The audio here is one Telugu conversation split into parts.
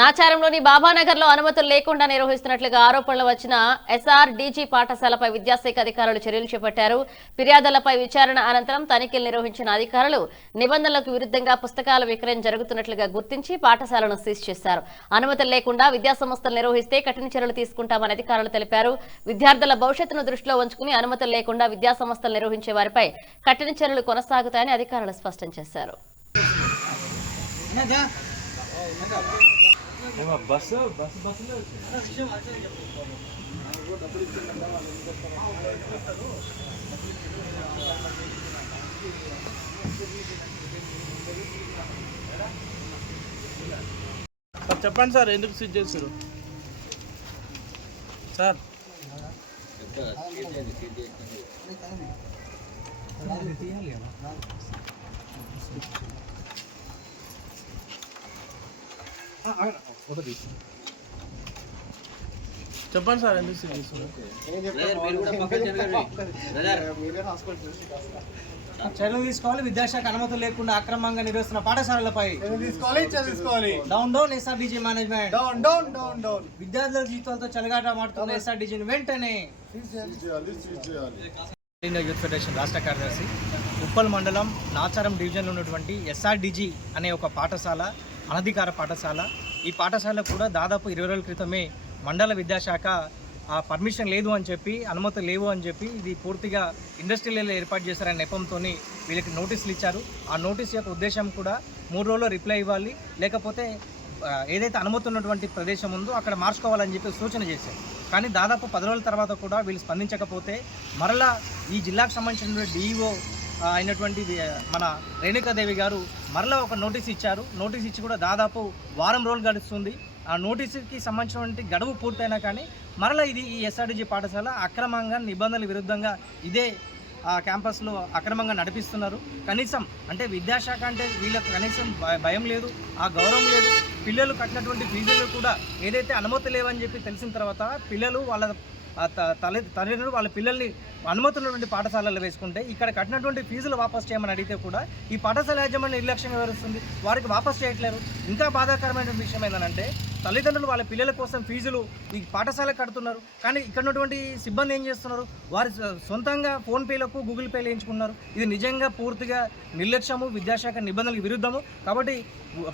నాచారంలోని బాబానగర్లో అనుమతులు లేకుండా నిర్వహిస్తున్నట్లుగా ఆరోపణలు వచ్చిన ఎస్ఆర్డీజీ పాఠశాలపై విద్యాశాఖ అధికారులు చర్యలు చేపట్టారు. ఫిర్యాదులపై విచారణ అనంతరం తనిఖీలు నిర్వహించిన అధికారులు నిబంధనలకు విరుద్ధంగా పుస్తకాల విక్రయం జరుగుతున్నట్లుగా గుర్తించి పాఠశాలను సీజ్ చేశారు. అనుమతులు లేకుండా విద్యాసంస్థలు నిర్వహిస్తే కఠిన చర్యలు తీసుకుంటామని అధికారులు తెలిపారు. విద్యార్థుల భవిష్యత్తును దృష్టిలో ఉంచుకుని అనుమతులు లేకుండా విద్యాసంస్థలు నిర్వహించే వారిపై కఠిన చర్యలు కొనసాగుతాయని అధికారులు స్పష్టం చేశారు. చెప్పండి సార్, ఎందుకు సీజ్ చేశారు సార్? చెప్పండి సార్, ఎందుకు సీజ్ చేశారు? చర్యలు తీసుకోవాలి. విద్యాశాఖ అనుమతులు లేకుండా అక్రమంగా నిర్వహిస్తున్న పాఠశాలలపై డౌన్ ఎస్ఆర్డీజీ మేనేజ్మెంట్ విద్యార్థుల జీవితాలతో చెలగాటమాడుతున్న ఎస్ఆర్డీజీని వెంటనే యూత్ ఫెడరేషన్ రాష్ట్ర కార్యదర్శి ఉప్పల్ మండలం నాచారం డివిజన్లో ఉన్నటువంటి ఎస్ఆర్డీజీ అనే ఒక పాఠశాల అనధికార పాఠశాల. ఈ పాఠశాల కూడా దాదాపు 20 రోజుల క్రితమే మండల విద్యాశాఖ పర్మిషన్ లేదు అని చెప్పి, అనుమతులు లేవు అని చెప్పి, ఇది పూర్తిగా ఇండస్ట్రియల్ ఏర్పాటు చేశారనే నెపంతో వీళ్ళకి నోటీసులు ఇచ్చారు. ఆ నోటీస్ యొక్క ఉద్దేశం కూడా 3 రోజుల్లో రిప్లై ఇవ్వాలి, లేకపోతే ఏదైతే అనుమతి ఉన్నటువంటి ప్రదేశం ఉందో అక్కడ మార్చుకోవాలని చెప్పి సూచన చేశారు. కానీ దాదాపు 10 రోజుల తర్వాత కూడా వీళ్ళు స్పందించకపోతే మరలా ఈ జిల్లాకు సంబంధించిన డిఈఓ అయినటువంటి మన రేణుకాదేవి గారు మరలా ఒక నోటీస్ ఇచ్చారు. నోటీస్ ఇచ్చి కూడా దాదాపు వారం రోజులు గడుస్తుంది. ఆ నోటీసుకి సంబంధించినటువంటి గడువు పూర్తయినా కానీ మరలా ఈ ఎస్ఆర్డీజీ పాఠశాల అక్రమంగా నిబంధనల విరుద్ధంగా ఇదే క్యాంపస్లో అక్రమంగా నడిపిస్తున్నారు. కనీసం అంటే విద్యాశాఖ అంటే వీళ్ళకు కనీసం భయం లేదు, ఆ గౌరవం లేదు. పిల్లలు కట్టినటువంటి ఫీజులు కూడా ఏదైతే అనుమతి లేవని చెప్పి తెలిసిన తర్వాత పిల్లలు వాళ్ళ తల్లిదండ్రులు వాళ్ళ పిల్లల్ని అనుమతున్నటువంటి పాఠశాలల్లో వేసుకుంటే ఇక్కడ కట్టినటువంటి ఫీజులు వాపసు చేయమని అడిగితే కూడా ఈ పాఠశాల యాజమాన్యం నిర్లక్ష్యంగా వివరిస్తుంది, వారికి వాపసు చేయట్లేరు. ఇంకా బాధాకరమైన విషయం ఏంటంటే తల్లిదండ్రులు వాళ్ళ పిల్లల కోసం ఫీజులు ఈ పాఠశాలకు కడుతున్నారు, కానీ ఇక్కడ ఉన్నటువంటి సిబ్బంది ఏం చేస్తున్నారు, వారి సొంతంగా ఫోన్పేలకు గూగుల్ పేలు వేయించుకున్నారు. ఇది నిజంగా పూర్తిగా నిర్లక్ష్యము, విద్యాశాఖ నిబంధనలకు విరుద్ధము. కాబట్టి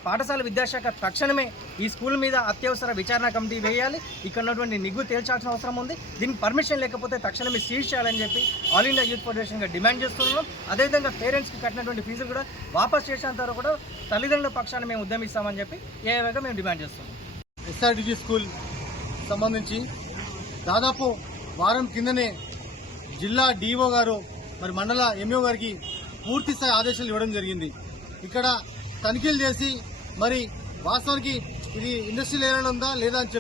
పాఠశాల విద్యాశాఖ తక్షణమే ఈ స్కూల్ మీద అత్యవసర విచారణ కమిటీ వేయాలి. ఇక్కడ ఉన్నటువంటి నిగ్గు తేల్చాల్సిన అవసరం ఉంది. దీనికి పర్మిషన్ లేకపోతే తక్షణమే సీజ్ చేయాలని చెప్పి ఆల్ ఇండియా యూత్ ఫెడరేషన్గా డిమాండ్ చేస్తున్నాం. అదేవిధంగా పేరెంట్స్కి కట్టినటువంటి ఫీజులు కూడా వాపస్ చేసేంత వరకు కూడా తల్లిదండ్రుల పక్షాన్ని మేము ఉద్యమిస్తామని చెప్పి ఏవేగా మేము డిమాండ్ చేస్తున్నాం. ఎస్ఆర్డీజీ స్కూల్ సంబంధించి దాదాపు వారం కిందనే జిల్లా డిఓ గారు మరి మండల ఎంఓ గారికి పూర్తి స్థాయి ఆదేశాలు ఇవ్వడం జరిగింది. ఇక్కడ తనిఖీలు చేసి మరి వాస్తవానికి ఇది ఇండస్ట్రియల్ ఏరియాలో ఉందా లేదా అని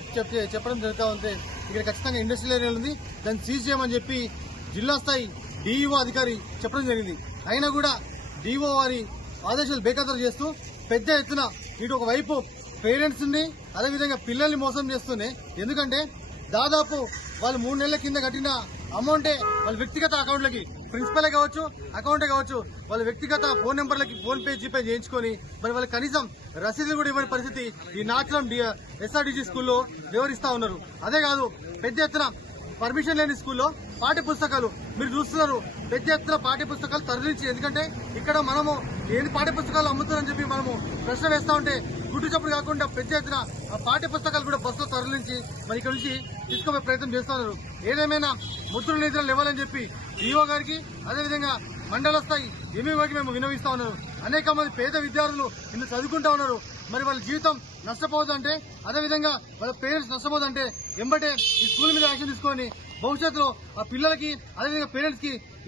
చెప్పడం జరుగుతూ ఉంటే ఇక్కడ ఖచ్చితంగా ఇండస్ట్రియల్ ఏరియాలో ఉంది, దాన్ని సీజ్ చేయమని చెప్పి జిల్లా స్థాయి డిఈఓ అధికారి చెప్పడం జరిగింది. అయినా కూడా డిఓ వారి ఆదేశాలు బేఖాతరు చేస్తూ పెద్ద ఎత్తున ఇటు ఒకవైపు పేరెంట్స్ ని అదేవిధంగా పిల్లల్ని మోసం చేస్తూనే, ఎందుకంటే దాదాపు వాళ్ళు 3 నెలల కింద కట్టిన అమౌంటే వాళ్ళ వ్యక్తిగత అకౌంట్లకి, ప్రిన్సిపలే కావచ్చు అకౌంటే కావచ్చు, వాళ్ళ వ్యక్తిగత ఫోన్ నెంబర్లకి ఫోన్ పే జీపే చేయించుకొని మరి వాళ్ళకి కనీసం రసీదులు కూడా ఇవ్వని పరిస్థితి ఈ నాచలం ఎస్ఆర్డీజీ స్కూల్లో వివరిస్తా ఉన్నారు. అదే కాదు, పెద్ద ఎత్తున పర్మిషన్ లేని స్కూల్లో పాఠ్య పుస్తకాలు మీరు చూస్తున్నారు, పెద్ద ఎత్తున పాఠ్య పుస్తకాలు తరలించి, ఎందుకంటే ఇక్కడ మనము ఏంది పాఠ్య పుస్తకాలు అమ్ముతున్నారని చెప్పి మనము ప్రశ్న వేస్తా ఉంటే గుడ్డు చప్పుడు కాకుండా పెద్ద ఎత్తున ఆ పాఠ్య పుస్తకాలు కూడా బస్సులో తరలించి మరి ఇక్కడ నుంచి తీసుకుపోయే ప్రయత్నం చేస్తున్నారు. ఏదేమైనా ముద్ర నిధులు ఇవ్వాలని చెప్పి డిఓ గారికి అదేవిధంగా మండల స్థాయి ఎంఈఓ గారికి మేము విన్నవిస్తా ఉన్నారు. అనేక మంది పేద విద్యార్థులు ఇల్లు చదువుకుంటా ఉన్నారు. మరి వాళ్ళ జీవితం నష్టపోదంటే, అదేవిధంగా వాళ్ళ పేరెంట్స్ నష్టపోదంటే ఎంబటే ఈ స్కూల్ మీద యాక్షన్ తీసుకొని భవిష్యత్తులో ఆ పిల్లలకి అదేవిధంగా పేరెంట్స్ కి